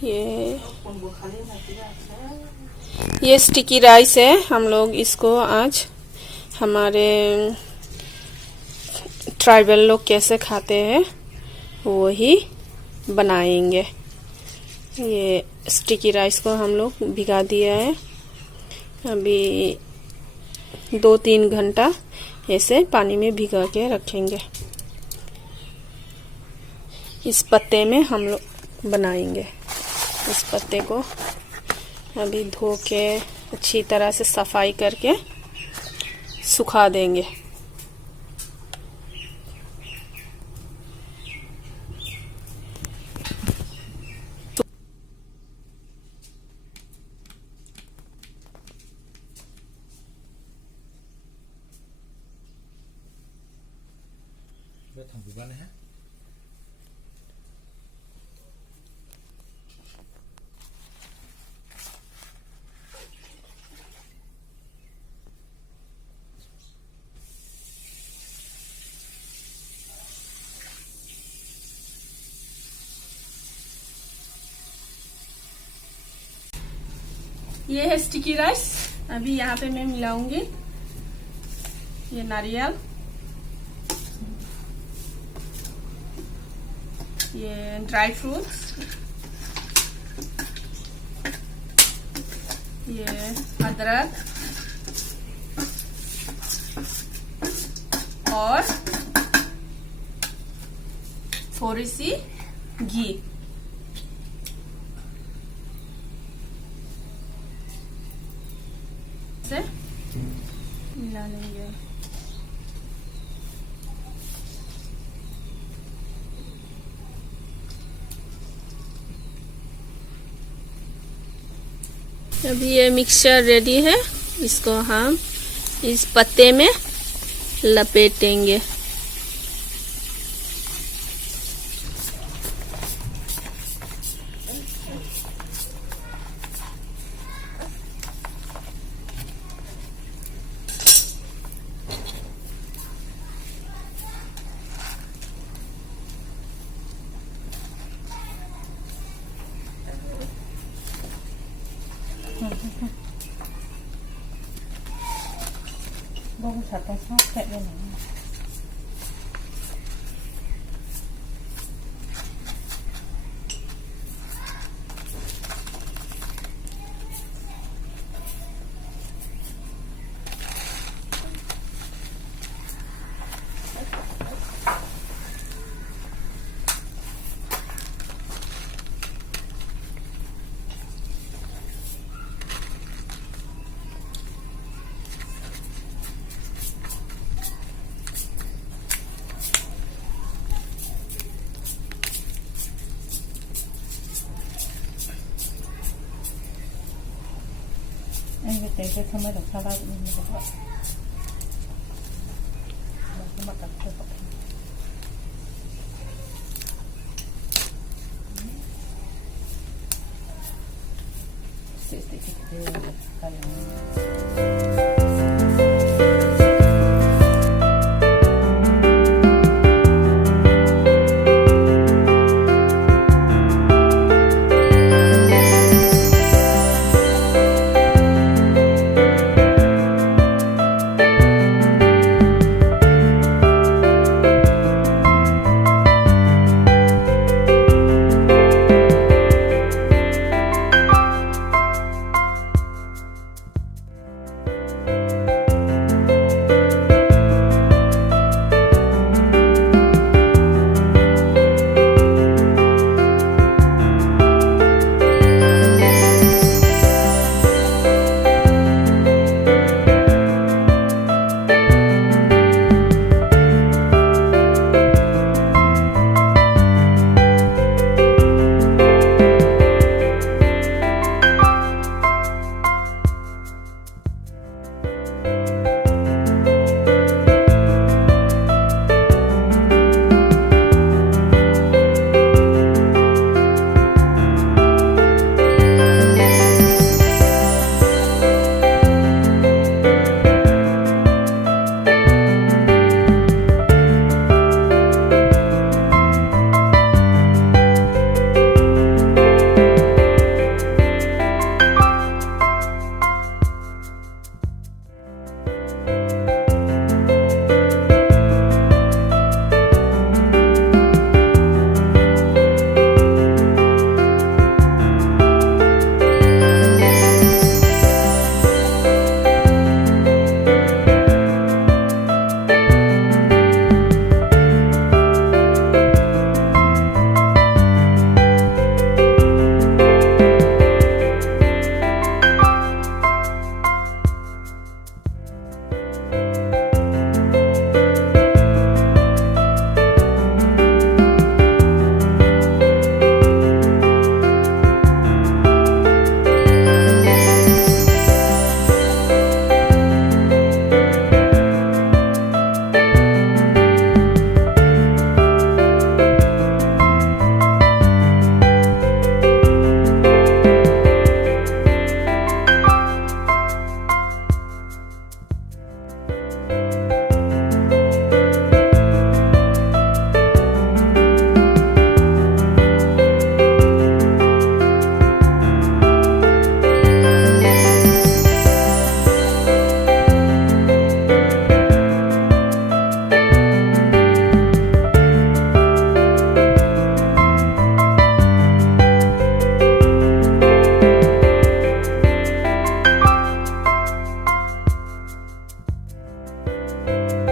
ये sticky rice है। हम लोग इसको आज हमारे ट्राइबल लोग कैसे खाते हैं वो ही बनाएंगे। ये स्टिकी राइस को हम लोग भिगा दिया है, अभी 2-3 घंटा ऐसे पानी में भिगा के रखेंगे। इस पत्ते में हम लोग बनाएंगे। इस पत्ते को अभी धो के अच्छी तरह से सफाई करके सुखा देंगे। ये है स्टिकी राइस। अभी यहाँ पे मैं मिलाऊंगी ये नारियल, ये ड्राई फ्रूट्स, ये अदरक और थोड़ी सी घी। से मिला लेंगे। अभी ये मिक्सचर रेडी है, इसको हम इस पत्ते में लपेटेंगे। Bông thật là sót chạy lên này. Anh cái tế cái không mới được sao đâu cũng như vậy. Cái mặt đặt hơi bọc. Sẽ cái है